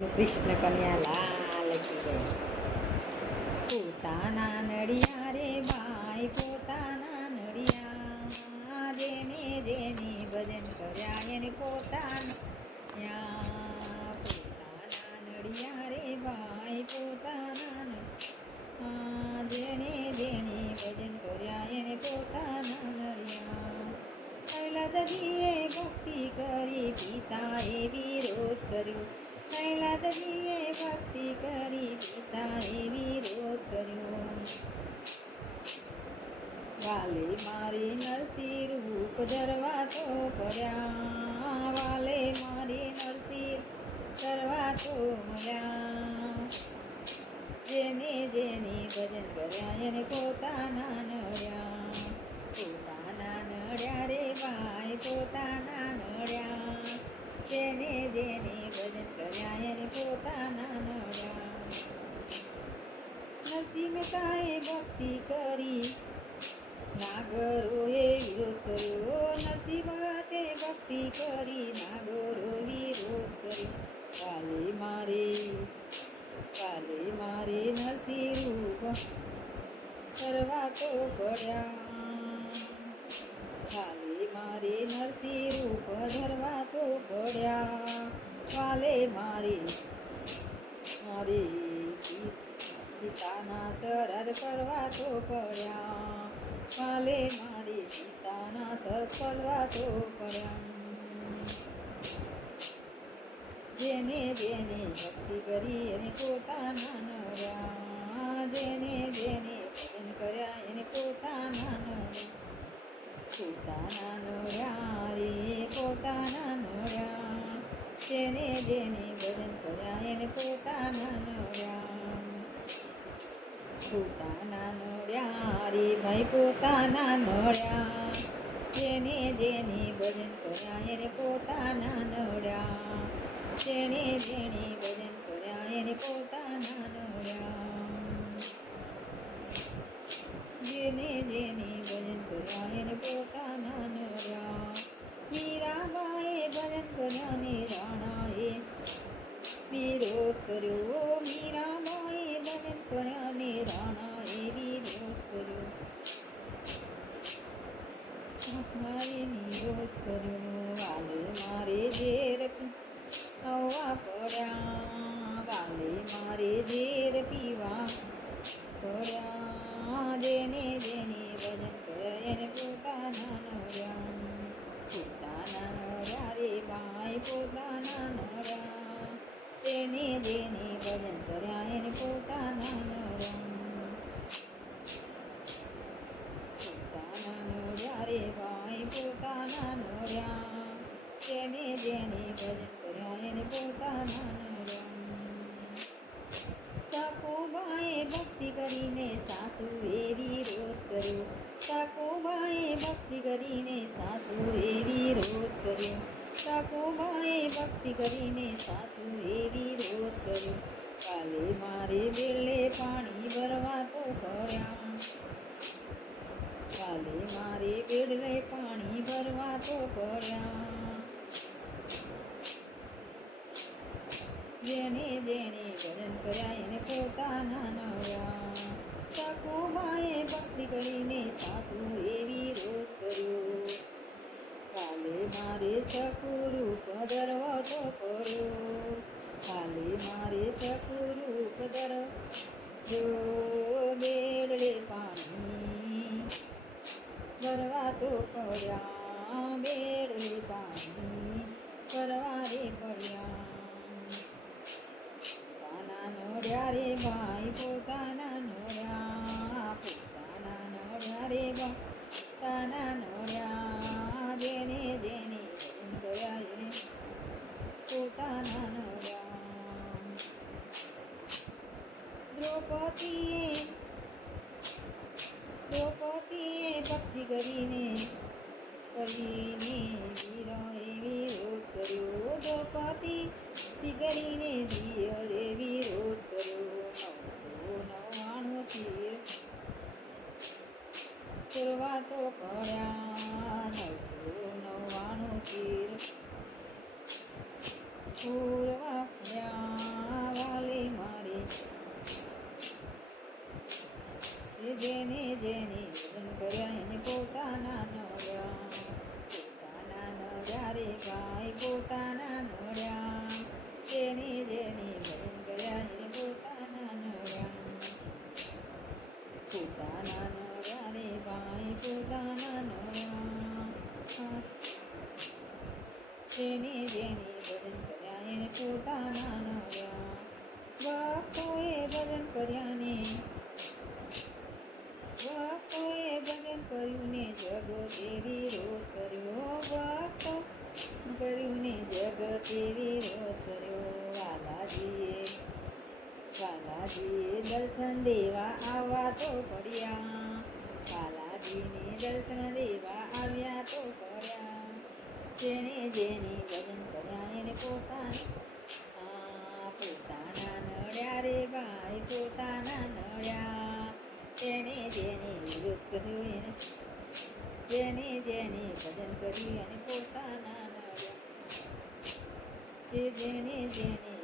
કૃષ્ણ કન્યા લાલ કી જય. પોતાના નડિયા રે ભાઈ પોતાના નડિયા, જેને જેની ભજન કર્યા એને પોતાના નડિયા રે ભાઈ પોતાના જેને જેની ભજન કર્યા એને પોતાના નડિયા. પ્રહલાદજીએ ભક્તિ કરી પિતાએ વિરોધ કર્યો, પ્રહલાદજીએ ભક્તિ કરી પિતાએ વિરોધ કર્યો. વાલે મારી નરસિંહ રૂપ ધરવા તો પડ્યા, વાલે મારી નરસિંહ ધરવા તો મળ્યા. જેને જેની ભજન કર્યા એને પોતાના નડ્યા, પોતાના નડ્યા રે ભાઈ પોતાના નડ્યા, જેને જેની ભજન કર્યા એને પોતાના નડ્યા. નરસિંહ મહેતાએ ભક્તિ કરી નાગરોએ વિરોધ કર્યો, નરસિંહ મહેતે ભક્તિ કરી નાગરો વિરોધ કર્યો. કાલે મારે નરસિંહ રૂપ ધરવા તો પડ્યા, કાલે મારે નરસિંહ રૂપ ધરવા તો પડ્યા. વાલે મારી પિતાના શ્રાદ્ધ કરવા તો પડ્યા, વાલે મારી પિતાના શ્રાદ્ધ કરવા તો પડ્યા. જેને જેને ભક્તિ કરી એને પોતાના નડ્યા, જેને જેને ભજન કર્યા એને પોતાના નડ્યા, પોતાના નડ્યા રે પોતાના નડ્યા, જેને જેને ભજન કર્યા એને પોતાના નડ્યા. પોતાના નડ્યા રે ભાઈ પોતાના નડ્યા, જેને જેને ભજન કર્યા એને પોતાના નડ્યા, જેને જેને ભજન કર્યા એને પોતાના નડ્યા, જેને જેને ભજન કર્યા એને પોતાના નડ્યા. મીરાબાઈએ ભજન કર્યા ને રાણાએ વિરોધ કર્યો, મીરાબાઈએ ભજન કર્યા ને રાણાએ વિરોધ કર્યો, મારે નિરોધ કર્યો. વાલે મારે ઝેર આવવા પડ્યા, વાલે મારે ઝેર પીવા પડ્યા, જેને જેને ભજન કર્યા એને પોતાના નડ્યા, પોતાના નડ્યા રે ભાઈ પોતાના નડ્યા, જેને જેને ભજન કર્યા એને પોતાના નડ્યા, પોતાના નડ્યા રે ભાઈ પોતાના નડ્યા, જેને જેને ભજન કર્યા એને પોતાના નડ્યા. સાકોબાએ ભક્તિ કરીને સાસુએ વિરોધ કર્યો, સાકોબાએ ભક્તિ કરીને સાસુએ વિરોધ કર્યો, સાકોબાએ ભક્તિ કરીને સાસુએ વિરોધ કર્યો. કાલે મારે બેલે પાણી ભરવા તો પડ્યા, કાલે મારે બેલે પાણી ભરવા તો પડ્યા. જેને જેને ભજન કર્યા એને પોતાના નડ્યા, સાકોબાએ ભક્તિ કરીને સાસુએ વિરોધ કર્યો. કાલે મારે ચકુરૂપ ધરવો તો પડ્યો, કાલે મારે ચકુરૂપ ધરજો, બેડલે પાણી ભરવા તો પડ્યા, બેડલે પાણી ભરવા રે પડ્યા. નડ્યા રે ભાઈ પોતાના નડ્યા, પોતાના નડ્યા રે પોતાના નડ્યા, જેને જેને ભજન કર્યા એને પોતાના નડ્યા. દ્રૌપદીએ ભક્તિ કરીને વીરોએ વિરોધ કર્યો, દ્રૌપદી કરીને વીરે વિરોધ કર્યો. 999 કરવા તો પડ્યા, 999 પૂરવા પડ્યા. જેની જેની ભજન કરી અને પોતાના નર્યા, કે જેની જેની